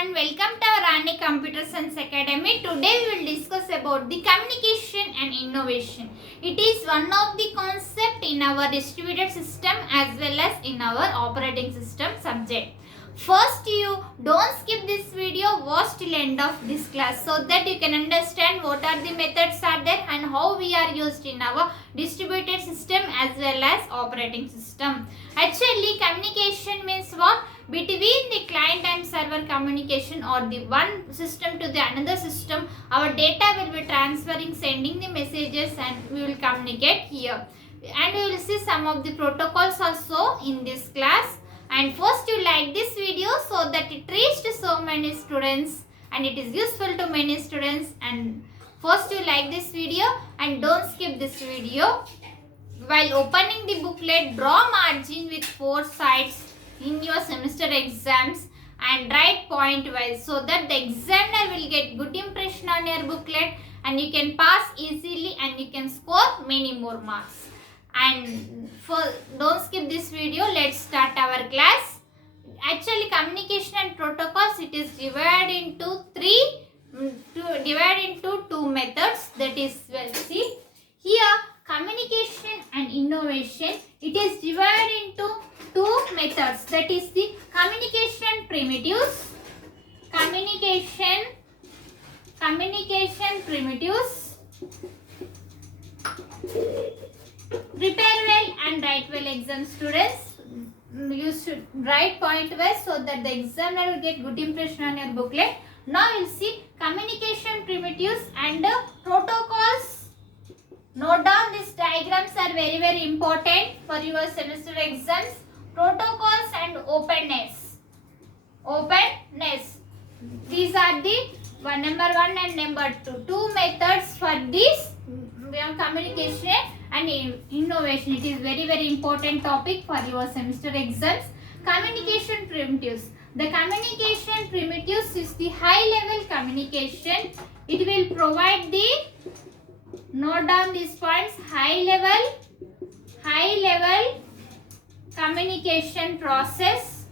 everyone, welcome to our Rani Computer Science Academy. Today we will discuss about the communication and innovation. It is one of the concept in our distributed system as well as in our operating system subject. First, you don't skip this video, watch till end of this class so that you can understand what are the methods are there and how we are used in our distributed system as well as operating system. Actually, communication means what? Between the client and server communication or the one system to the another system, our data will be transferring, sending the messages and we will communicate here. And we will see some of the protocols also in this class. And first you like this video so that it reached so many students and it is useful to many students. And first you like this video and don't skip this video. While opening the booklet, draw margin with 4 sides in your semester exams and write point wise so that the examiner will get good impression on your booklet and you can pass easily and you can score many more marks. And don't skip this video. Let's start our class. Actually, communication and protocols, it is divided into two methods. That is, well, see here communication and innovation. It is divided into two methods. That is the communication primitives. Communication primitives. Prepare well and write well, exam students. You should write point wise so that the examiner will get good impression on your booklet. Now we'll see communication primitives and protocols. Note down, these diagrams are very important for your semester exams. Protocols and openness. These are the number 1 and number 2. Two methods for this communication and innovation. It is very important topic for your semester exams. Communication primitives. The communication primitives is the high level communication. It will provide the, note down these points, high level communication process.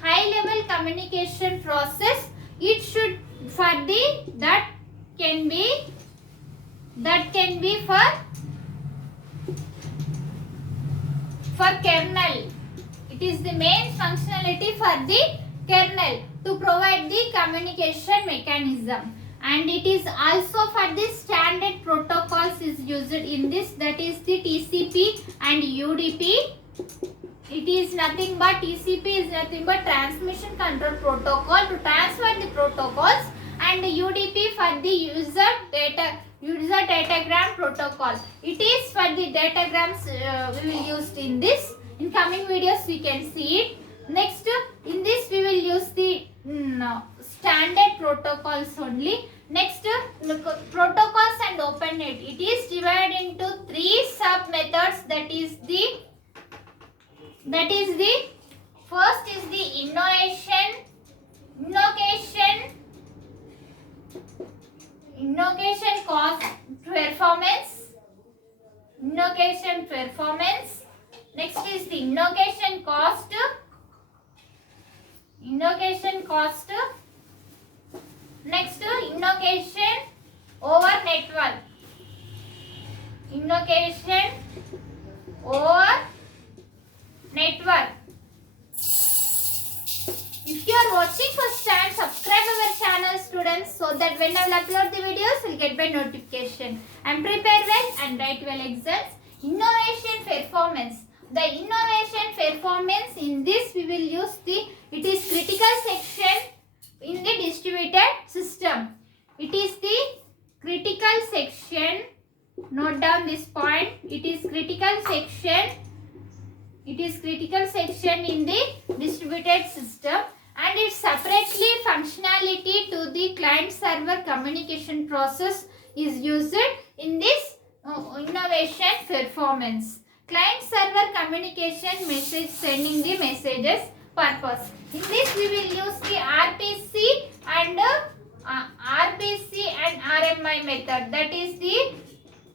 High level communication process. It should for the that can be for kernel. It is the main functionality for the kernel to provide the communication mechanism, and it is also for the standard protocols is used in this, that is the TCP and UDP. It is nothing but TCP is nothing but transmission control protocol to transfer the protocols, and UDP for the user datagram protocol. It is for the datagrams we will use in this. In coming videos we can see it. Next, in this we will use the standard protocols only. Next, protocols and OpenNet. It is divided into 3 sub methods. That is the first is the invocation cost performance. Next is the invocation cost. Next, invocation over network. If you are watching first time, subscribe our channel students so that when I will upload the videos, you will get by notification. And prepare well and write well exams. Innovation performance. The innovation performance, in this we will use it is critical section in the distributed system. It is the critical section. Note down this point. It is critical section in the distributed system, and its separately functionality to the client server communication process is used in this innovation performance. Client server communication message sending the messages purpose. In this we will use the RPC and RMI method. That is the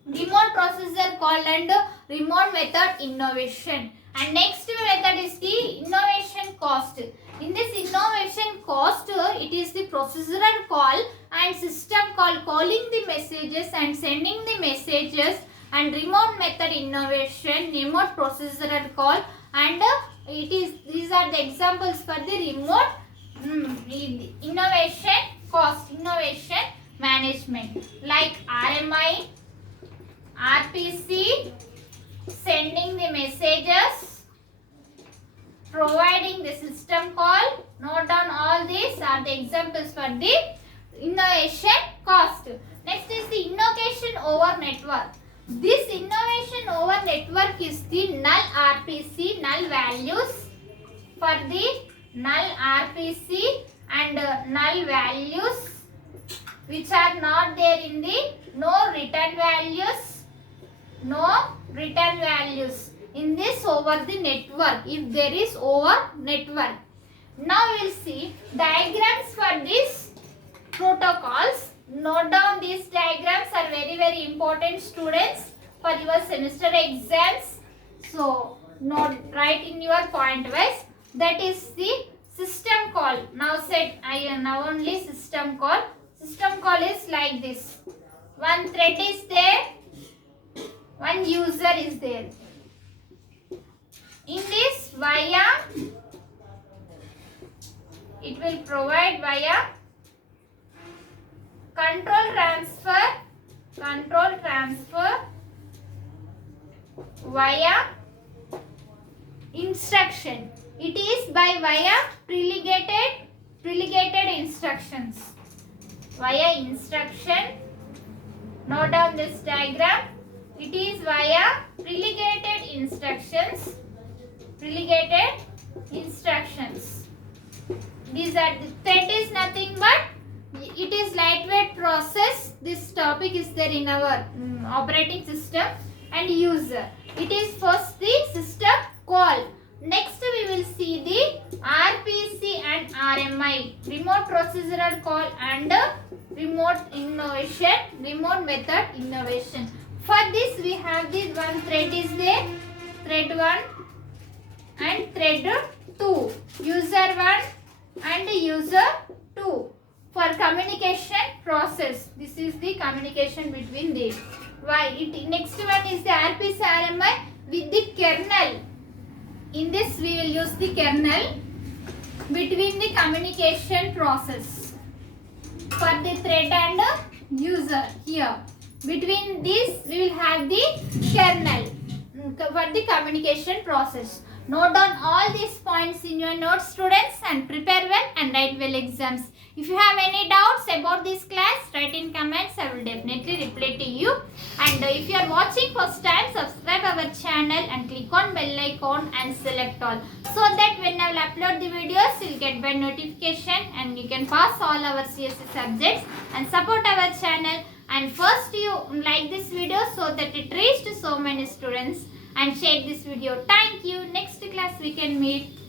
remote processor called and remote method innovation. And next method is the innovation cost. In this innovation cost, it is the procedural call and system call, calling the messages and sending the messages, and remote method innovation, remote procedural call, and these are the examples for the remote innovation cost, innovation management, like RMI, RPC, sending the messages, providing the system call. Note down all these are the examples for the innovation cost. Next is the innovation over network. This innovation over network is the null RPC, null values for the null RPC and null values which are not there in the no return values, no return values in this over the network, if there is over network. Now we will see diagrams for these protocols. Note down these diagrams are very important, students, for your semester exams. So note, write in your point wise. That is the system call. Now now only system call. System call is like this. One thread is there, one user is there. In this via, it will provide via control transfer via instruction. It is by via prelegated instructions. Via instruction. Note down this diagram. It is via prelegated instructions. These are the thread is nothing but it is lightweight process. This topic is there in our operating system and user. It is first the system call. Next we will see the RPC and RMI, remote procedural call and remote innovation, remote method innovation. For this we have this one thread is there, thread 1 and thread 2, user 1 and user 2. For communication process, this is the communication between these. Next one is the RPC RMI with the kernel. In this we will use the kernel between the communication process. For the thread and user here. Between this we will have the kernel for the communication process. Note down all these points in your notes, students, and prepare well and write well exams. If you have any doubts about this class, write in comments. I will definitely reply to you. And if you are watching first time, subscribe our channel and click on bell icon and select all, so that when I will upload the videos, you will get by notification and you can pass all our CSE subjects and support our channel. And first you like this video so that it reached so many students, and share this video. Thank you. Next class we can meet.